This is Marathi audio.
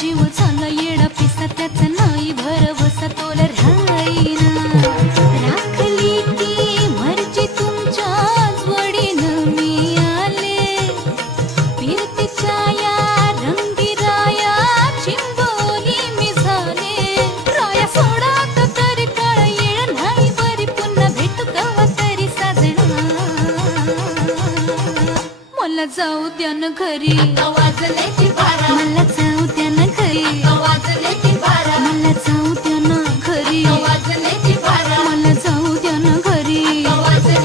जीव झाला येडा पिसा त्याचा नाही भरवसा तोल राहीना राखली ती मर्जी तुमच्याच वडीनं मी आले फिरतीच्या या रंगी राया चिंबोली मी झाले राया सोडात तरी काळ येळ नाही बरी पुन्हा भेटू कवा तरी साजना मला जाऊ द्या न घरी वाजले ती बारा मला जाऊ द्या न घरी वाजले